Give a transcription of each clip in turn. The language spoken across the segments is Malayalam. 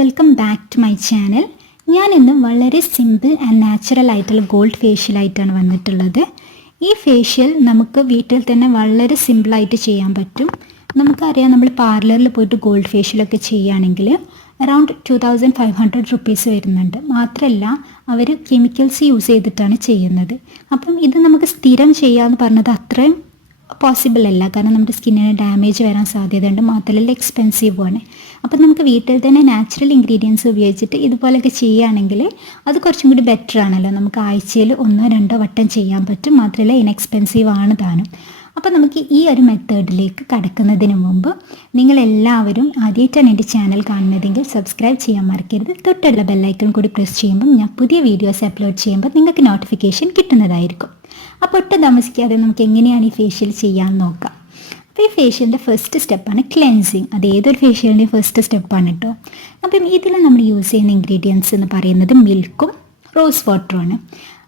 Welcome back to my channel. ഞാൻ ഇന്ന് വളരെ സിമ്പിൾ ആൻഡ് നാച്ചുറൽ ആയിട്ടുള്ള ഗോൾഡ് ഫേഷ്യലായിട്ടാണ് വന്നിട്ടുള്ളത്. ഈ ഫേഷ്യൽ നമുക്ക് വീട്ടിൽ തന്നെ വളരെ സിമ്പിളായിട്ട് ചെയ്യാൻ പറ്റും. നമുക്കറിയാം, നമ്മൾ പാർലറിൽ പോയിട്ട് ഗോൾഡ് ഫേഷ്യലൊക്കെ ചെയ്യുകയാണെങ്കിൽ അറൗണ്ട് 2500 റുപ്പീസ് വരുന്നുണ്ട്. മാത്രമല്ല, അവർ കെമിക്കൽസ് യൂസ് ചെയ്തിട്ടാണ് ചെയ്യുന്നത്. അപ്പം ഇത് നമുക്ക് സ്ഥിരം ചെയ്യാമെന്ന് പറഞ്ഞത് അത്രയും പോസിബിൾ അല്ല. കാരണം നമ്മുടെ സ്കിന്നിന് ഡാമേജ് വരാൻ സാധ്യതയുണ്ട്. മാത്രമല്ല എക്സ്പെൻസീവുമാണ്. അപ്പം നമുക്ക് വീട്ടിൽ തന്നെ നാച്ചുറൽ ഇൻഗ്രീഡിയൻസ് ഉപയോഗിച്ചിട്ട് ഇതുപോലെയൊക്കെ ചെയ്യുകയാണെങ്കിൽ അത് കുറച്ചും കൂടി ബെറ്റർ ആണല്ലോ. നമുക്ക് ആഴ്ചയിൽ 1-2 വട്ടം ചെയ്യാൻ പറ്റും. മാത്രമല്ല ഇൻഎക്സ്പെൻസീവ് ആണ് താനും. അപ്പോൾ നമുക്ക് ഈ ഒരു മെത്തേഡിലേക്ക് കടക്കുന്നതിന് മുമ്പ് നിങ്ങളെല്ലാവരും ആദ്യമായിട്ടാണ് എൻ്റെ ചാനൽ കാണുന്നതെങ്കിൽ സബ്സ്ക്രൈബ് ചെയ്യാൻ മറക്കരുത്. തൊട്ടുള്ള ബെല്ലൈക്കൺ കൂടി പ്രസ് ചെയ്യുമ്പം ഞാൻ പുതിയ വീഡിയോസ് അപ്ലോഡ് ചെയ്യുമ്പോൾ നിങ്ങൾക്ക് നോട്ടിഫിക്കേഷൻ കിട്ടുന്നതായിരിക്കും. അപ്പോൾ ഒട്ടും താമസിക്കാതെ നമുക്ക് എങ്ങനെയാണ് ഈ ഫേഷ്യൽ ചെയ്യാമെന്ന് നോക്കാം. അപ്പോൾ ഈ ഫേഷ്യലിൻ്റെ ഫസ്റ്റ് സ്റ്റെപ്പാണ് ക്ലെൻസിങ്. അത് ഏതൊരു ഫേഷ്യലിൻ്റെയും ഫസ്റ്റ് സ്റ്റെപ്പാണ് കേട്ടോ. അപ്പം ഇതിൽ നമ്മൾ യൂസ് ചെയ്യുന്ന ഇൻഗ്രീഡിയൻസ് എന്ന് പറയുന്നത് മിൽക്കും റോസ് വാട്ടറുമാണ്.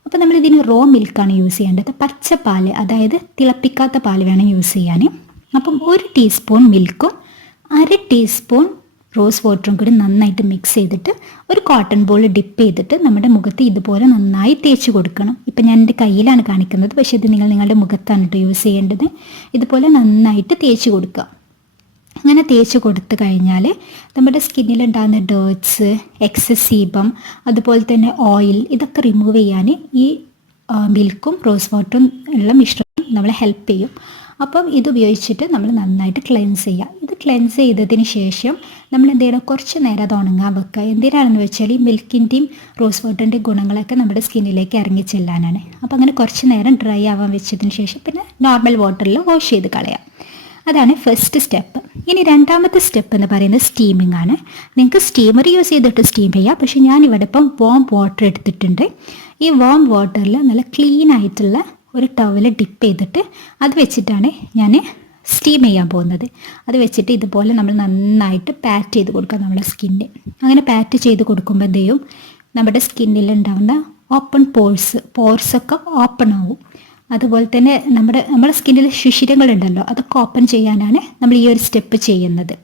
അപ്പോൾ നമ്മൾ ഇതിന് റോ മിൽക്കാണ് യൂസ് ചെയ്യേണ്ടത്. പച്ചപ്പാല്, അതായത് തിളപ്പിക്കാത്ത പാല് വേണം യൂസ് ചെയ്യാൻ. അപ്പം 1 ടീസ്പൂൺ മിൽക്കും 1/2 ടീസ്പൂൺ റോസ് വാട്ടറും കൂടി നന്നായിട്ട് മിക്സ് ചെയ്തിട്ട് ഒരു കോട്ടൺ ബോൾ ഡിപ്പ് ചെയ്തിട്ട് നമ്മുടെ മുഖത്ത് ഇതുപോലെ നന്നായി തേച്ച് കൊടുക്കണം. ഇപ്പം ഞാൻ എൻ്റെ കയ്യിലാണ് കാണിക്കുന്നത്, പക്ഷേ ഇത് നിങ്ങളുടെ മുഖത്താണ് കേട്ടോ യൂസ് ചെയ്യേണ്ടത്. ഇതുപോലെ നന്നായിട്ട് തേച്ച് കൊടുക്കുക. അങ്ങനെ തേച്ച് കൊടുത്തു കഴിഞ്ഞാൽ നമ്മുടെ സ്കിന്നിലുണ്ടാകുന്ന ഡേർട്സ്, എക്സസ് സീബം, അതുപോലെ തന്നെ ഓയിൽ, ഇതൊക്കെ റിമൂവ് ചെയ്യാൻ ഈ മിൽക്കും റോസ് വാട്ടറും ഉള്ള മിശ്രണം നമ്മളെ ഹെൽപ്പ് ചെയ്യും. അപ്പം ഇത് ഉപയോഗിച്ചിട്ട് നമ്മൾ നന്നായിട്ട് ക്ലെൻസ് ചെയ്യുക. ഇത് ക്ലെൻസ് ചെയ്തതിന് ശേഷം നമ്മൾ എന്തെങ്കിലും കുറച്ച് നേരം അത് ഉണങ്ങാൻ വെക്കുക. എന്തിനാണെന്ന് വെച്ചാൽ ഈ മിൽക്കിൻ്റെയും റോസ് വാട്ടറിൻ്റെയും ഗുണങ്ങളൊക്കെ നമ്മുടെ സ്കിന്നിലേക്ക് ഇറങ്ങി ചെല്ലാനാണ്. അപ്പോൾ അങ്ങനെ കുറച്ച് നേരം ഡ്രൈ ആവാൻ വെച്ചതിന് ശേഷം പിന്നെ നോർമൽ വാട്ടറിൽ വാഷ് ചെയ്ത് കളയാം. അതാണ് ഫസ്റ്റ് സ്റ്റെപ്പ്. ഇനി രണ്ടാമത്തെ സ്റ്റെപ്പ് എന്ന് പറയുന്നത് സ്റ്റീമിംഗ് ആണ്. നിങ്ങൾക്ക് സ്റ്റീമർ യൂസ് ചെയ്തിട്ട് സ്റ്റീം ചെയ്യാം. പക്ഷേ ഞാനിവിടെ ഇപ്പം വാം വാട്ടർ എടുത്തിട്ടുണ്ട്. ഈ വാം വാട്ടറിൽ നല്ല ക്ലീൻ ആയിട്ടുള്ള ഒരു ടവൽ ഡിപ്പ് ചെയ്തിട്ട് അത് വെച്ചിട്ടാണ് ഞാൻ സ്റ്റീം ചെയ്യാൻ പോകുന്നത്. അത് വെച്ചിട്ട് ഇതുപോലെ നമ്മൾ നന്നായിട്ട് പാറ്റ് ചെയ്ത് കൊടുക്കുക നമ്മുടെ സ്കിന്നിൽ. അങ്ങനെ പാറ്റ് ചെയ്ത് കൊടുക്കുമ്പോഴത്തേയും നമ്മുടെ സ്കിന്നിൽ ഉണ്ടാകുന്ന ഓപ്പൺ പോഴ്സൊക്കെ ഓപ്പൺ ആവും. അതുപോലെ തന്നെ നമ്മുടെ സ്കിന്നിൽ ശിശിരങ്ങളുണ്ടല്ലോ, അതൊക്കെ ഓപ്പൺ ചെയ്യാനാണ് നമ്മൾ ഈ ഒരു സ്റ്റെപ്പ് ചെയ്യുന്നത്.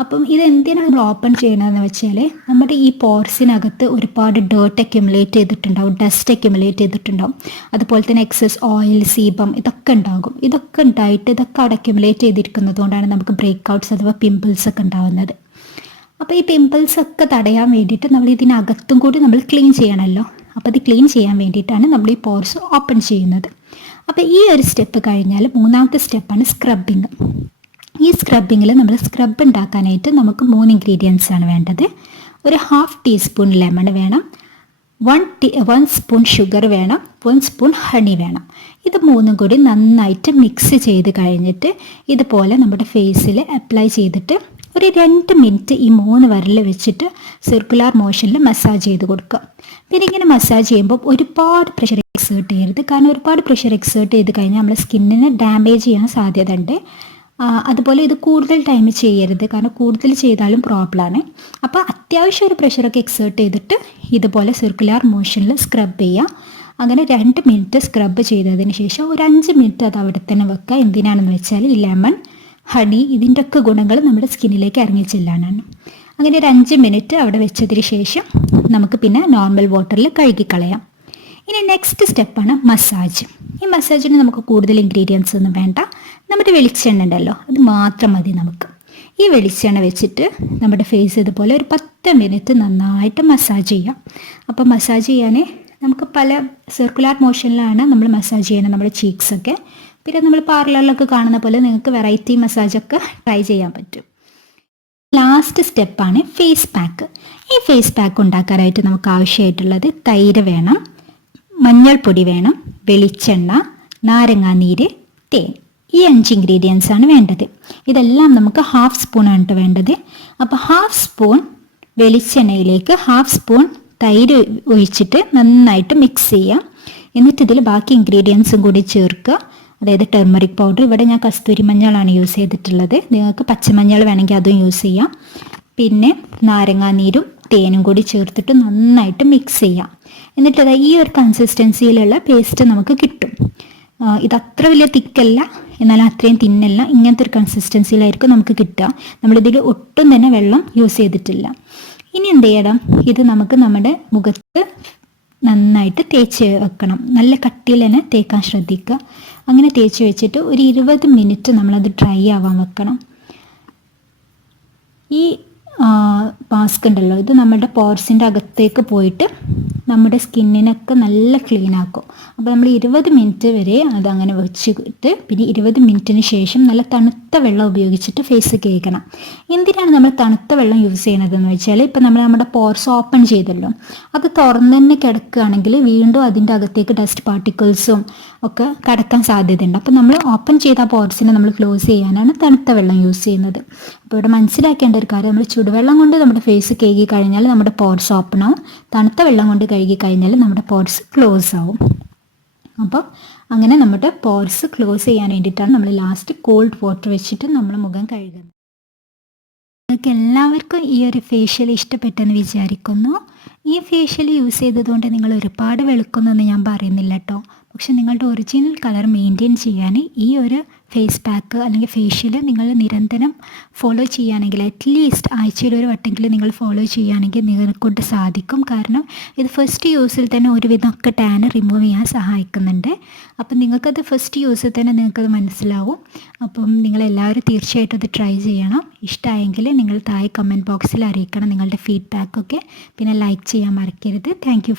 അപ്പം ഇത് എന്തിനാണ് നമ്മൾ ഓപ്പൺ ചെയ്യണമെന്ന് വെച്ചാൽ നമ്മുടെ ഈ പോർസിനകത്ത് ഒരുപാട് ഡേർട്ട് അക്യുമുലേറ്റ് ചെയ്തിട്ടുണ്ടാവും, ഡസ്റ്റ് അക്യുമുലേറ്റ് ചെയ്തിട്ടുണ്ടാവും. അതുപോലെ തന്നെ എക്സസ് ഓയിൽ, സീബം, ഇതൊക്കെ ഉണ്ടാകും. ഇതൊക്കെ ഉണ്ടായിട്ട് ഇതൊക്കെ അവിടെ അക്യുമുലേറ്റ് ചെയ്തിരിക്കുന്നത് കൊണ്ടാണ് നമുക്ക് ബ്രേക്ക് ഔട്ട്സ് അഥവാ പിമ്പിൾസ് ഒക്കെ ഉണ്ടാവുന്നത്. അപ്പോൾ ഈ പിമ്പിൾസ് ഒക്കെ തടയാൻ വേണ്ടിയിട്ട് നമ്മൾ ഇതിനകത്തും കൂടി നമ്മൾ ക്ലീൻ ചെയ്യണമല്ലോ. അപ്പോൾ അത് ക്ലീൻ ചെയ്യാൻ വേണ്ടിയിട്ടാണ് നമ്മൾ ഈ പോർസ് ഓപ്പൺ ചെയ്യുന്നത്. അപ്പോൾ ഈ ഒരു സ്റ്റെപ്പ് കഴിഞ്ഞാൽ മൂന്നാമത്തെ സ്റ്റെപ്പാണ് സ്ക്രബിങ്. ഈ സ്ക്രബിങ്ങിൽ നമ്മൾ സ്ക്രബ് ഉണ്ടാക്കാനായിട്ട് നമുക്ക് 3 ഇൻഗ്രീഡിയൻസ് ആണ് വേണ്ടത്. ഒരു 1/2 ടീസ്പൂൺ ലെമൺ വേണം, 1 സ്പൂൺ ഷുഗർ വേണം, 1 സ്പൂൺ ഹണി വേണം. ഇത് 3ഉം കൂടി നന്നായിട്ട് മിക്സ് ചെയ്ത് കഴിഞ്ഞിട്ട് ഇതുപോലെ നമ്മുടെ ഫേസിൽ അപ്ലൈ ചെയ്തിട്ട് ഒരു 2 മിനിറ്റ് ഈ 3 വിരൽ വെച്ചിട്ട് സർക്കുലർ മോഷനിൽ മസാജ് ചെയ്ത് കൊടുക്കുക. പിന്നെ ഇങ്ങനെ മസാജ് ചെയ്യുമ്പോൾ ഒരുപാട് പ്രഷർ എക്സേർട്ട് ചെയ്യരുത്. കാരണം ഒരുപാട് പ്രഷർ എക്സേർട്ട് ചെയ്ത് കഴിഞ്ഞാൽ നമ്മുടെ സ്കിന്നിനെ ഡാമേജ് ചെയ്യാൻ സാധ്യത ഉണ്ട്. അതുപോലെ ഇത് കൂടുതൽ ടൈം ചെയ്യരുത്, കാരണം കൂടുതൽ ചെയ്താലും പ്രോബ്ലമാണ്. അപ്പോൾ അത്യാവശ്യം ഒരു പ്രഷറൊക്കെ എക്സേർട്ട് ചെയ്തിട്ട് ഇതുപോലെ സർക്കുലർ മോഷനിൽ സ്ക്രബ് ചെയ്യുക. അങ്ങനെ 2 മിനിറ്റ് സ്ക്രബ് ചെയ്തതിന് ശേഷം ഒരു 5 മിനിറ്റ് അത് അവിടെ തന്നെ വെക്കുക. എന്തിനാണെന്ന് വെച്ചാൽ ഈ ലെമൺ, ഹണി, ഇതിൻ്റെ ഒക്കെ ഗുണങ്ങൾ നമ്മുടെ സ്കിന്നിലേക്ക് ഇറങ്ങിച്ചെല്ലാനാണ്. അങ്ങനെ ഒരു 5 മിനിറ്റ് അവിടെ വെച്ചതിന് ശേഷം നമുക്ക് പിന്നെ നോർമൽ വാട്ടറിൽ കഴുകിക്കളയാം. ഇനി നെക്സ്റ്റ് സ്റ്റെപ്പാണ് മസാജ്. ഈ മസാജിന് നമുക്ക് കൂടുതൽ ഇൻഗ്രീഡിയൻസ് ഒന്നും വേണ്ട. നമ്മുടെ വെളിച്ചെണ്ണ ഉണ്ടല്ലോ, അത് മാത്രം മതി നമുക്ക്. ഈ വെളിച്ചെണ്ണ വെച്ചിട്ട് നമ്മുടെ ഫേസ് ഇതുപോലെ ഒരു 10 മിനിറ്റ് നന്നായിട്ട് മസാജ് ചെയ്യാം. അപ്പോൾ മസാജ് ചെയ്യാൻ നമുക്ക് പല സർക്കുലർ മോഷനിലാണ് നമ്മൾ മസാജ് ചെയ്യുന്നത് നമ്മുടെ ചീക്സൊക്കെ. പിന്നെ നമ്മൾ പാർലറിലൊക്കെ കാണുന്ന പോലെ നിങ്ങൾക്ക് വെറൈറ്റി മസാജൊക്കെ ട്രൈ ചെയ്യാൻ പറ്റും. ലാസ്റ്റ് സ്റ്റെപ്പാണ് ഫേസ് പാക്ക്. ഈ ഫേസ് പാക്ക് ഉണ്ടാക്കാനായിട്ട് നമുക്ക് ആവശ്യമായിട്ടുള്ളത് തൈര് വേണം, മഞ്ഞൾപ്പൊടി വേണം, വെളിച്ചെണ്ണ, നാരങ്ങാനീര്, തേൻ. ഈ 5 ഇൻഗ്രീഡിയൻസ് ആണ് വേണ്ടത്. ഇതെല്ലാം നമുക്ക് 1/2 സ്പൂൺ ആണ് വേണ്ടത്. അപ്പോൾ 1/2 സ്പൂൺ വെളിച്ചെണ്ണയിലേക്ക് 1/2 സ്പൂൺ തൈര് ഒഴിച്ചിട്ട് നന്നായിട്ട് മിക്സ് ചെയ്യാം. എന്നിട്ട് ഇതിൽ ബാക്കി ഇൻഗ്രീഡിയൻസും കൂടി ചേർക്കുക. അതായത് ടെർമറിക് പൗഡർ, ഇവിടെ ഞാൻ കസ്തൂരി മഞ്ഞളാണ് യൂസ് ചെയ്തിട്ടുള്ളത്. നിങ്ങൾക്ക് പച്ചമഞ്ഞൾ വേണമെങ്കിൽ അതും യൂസ് ചെയ്യാം. പിന്നെ നാരങ്ങാനീരും തേനും കൂടി ചേർത്തിട്ട് നന്നായിട്ട് മിക്സ് ചെയ്യാം. എന്നിട്ട് ഈ ഒരു കൺസിസ്റ്റൻസിയിലുള്ള പേസ്റ്റ് നമുക്ക് കിട്ടും. ഇതത്ര വലിയ തിക്കല്ല, എന്നാൽ അത്രയും തിന്നല്ല. ഇങ്ങനത്തെ ഒരു കൺസിസ്റ്റൻസിയിലായിരിക്കും നമുക്ക് കിട്ടുക. നമ്മളിതിൽ ഒട്ടും തന്നെ വെള്ളം യൂസ് ചെയ്തിട്ടില്ല. ഇനി എന്ത് ചെയ്യണം, ഇത് നമുക്ക് നമ്മുടെ മുഖത്ത് നന്നായിട്ട് തേച്ച് വെക്കണം. നല്ല കട്ടിയിൽ തന്നെ തേക്കാൻ ശ്രദ്ധിക്കുക. അങ്ങനെ തേച്ച് വെച്ചിട്ട് ഒരു 20 മിനിറ്റ് നമ്മളത് ഡ്രൈ ആവാൻ വെക്കണം. ഈ മാസ്ക് ഉണ്ടല്ലോ, ഇത് നമ്മുടെ പോർസിൻ്റെ അകത്തേക്ക് പോയിട്ട് നമ്മുടെ സ്കിന്നിനൊക്കെ നല്ല ക്ലീൻ ആക്കും. അപ്പോൾ നമ്മൾ 20 മിനിറ്റ് വരെ അതങ്ങനെ വെച്ചിട്ട് പിന്നെ 20 മിനിറ്റിന് ശേഷം നല്ല തണുത്ത വെള്ളം ഉപയോഗിച്ചിട്ട് ഫേസ് കേൾക്കണം. എന്തിനാണ് നമ്മൾ തണുത്ത വെള്ളം യൂസ് ചെയ്യണതെന്ന് വെച്ചാൽ, ഇപ്പം നമ്മൾ നമ്മുടെ പോർസ് ഓപ്പൺ ചെയ്തല്ലോ, അത് തുറന്ന് തന്നെ കിടക്കുകയാണെങ്കിൽ വീണ്ടും അതിൻ്റെ അകത്തേക്ക് ഡസ്റ്റ് പാർട്ടിക്കിൾസും ഒക്കെ കടക്കാൻ സാധ്യതയുണ്ട്. അപ്പോൾ നമ്മൾ ഓപ്പൺ ചെയ്ത പോർസിനെ നമ്മൾ ക്ലോസ് ചെയ്യാനാണ് തണുത്ത വെള്ളം യൂസ് ചെയ്യുന്നത്. അപ്പോൾ ഇവിടെ മനസ്സിലാക്കേണ്ട ഒരു കാര്യം, നമ്മൾ ചുടുവെള്ളം കൊണ്ട് നമ്മുടെ ഫേസ് കഴുകി കഴിഞ്ഞാൽ നമ്മുടെ പോർസ് ഓപ്പൺ ആവും, തണുത്ത വെള്ളം കൊണ്ട് കഴുകി കഴിഞ്ഞാൽ നമ്മുടെ പോർസ് ക്ലോസ് ആവും. അപ്പോൾ അങ്ങനെ നമ്മുടെ പോർസ് ക്ലോസ് ചെയ്യാൻ വേണ്ടിയിട്ടാണ് നമ്മൾ ലാസ്റ്റ് കോൾഡ് വാട്ടർ വെച്ചിട്ട് നമ്മൾ മുഖം കഴുകുന്നത്. നിങ്ങൾക്ക് എല്ലാവർക്കും ഈ ഒരു ഫേഷ്യൽ ഇഷ്ടപ്പെട്ടെന്ന് വിചാരിക്കുന്നു. ഈ ഫേഷ്യൽ യൂസ് ചെയ്തതുകൊണ്ട് നിങ്ങൾ ഒരുപാട് വെളുക്കുന്നൊന്നും ഞാൻ പറയുന്നില്ല കേട്ടോ. പക്ഷെ നിങ്ങളുടെ ഒറിജിനൽ കളർ മെയിൻറ്റെയിൻ ചെയ്യാൻ ഈ ഒരു ഫേസ് പാക്ക് അല്ലെങ്കിൽ ഫേഷ്യൽ നിങ്ങൾ നിരന്തരം ഫോളോ ചെയ്യുകയാണെങ്കിൽ, അറ്റ്ലീസ്റ്റ് ആഴ്ചയിൽ ഒരു വട്ടെങ്കിലും നിങ്ങൾ ഫോളോ ചെയ്യുകയാണെങ്കിൽ നിങ്ങൾക്കൊണ്ട് സാധിക്കും. കാരണം ഇത് ഫസ്റ്റ് യൂസിൽ തന്നെ ഒരുവിധമൊക്കെ ടാൻ റിമൂവ് ചെയ്യാൻ സഹായിക്കുന്നുണ്ട്. അപ്പം നിങ്ങൾക്കത് ഫസ്റ്റ് യൂസിൽ തന്നെ നിങ്ങൾക്കത് മനസ്സിലാവും. അപ്പം നിങ്ങളെല്ലാവരും തീർച്ചയായിട്ടും അത് ട്രൈ ചെയ്യണം. ഇഷ്ടമായെങ്കിൽ നിങ്ങൾ താഴെ കമൻറ്റ് ബോക്സിൽ അറിയിക്കണം നിങ്ങളുടെ ഫീഡ്ബാക്കൊക്കെ. പിന്നെ ലൈക്ക് ചെയ്യാൻ മറക്കരുത്. Thank you.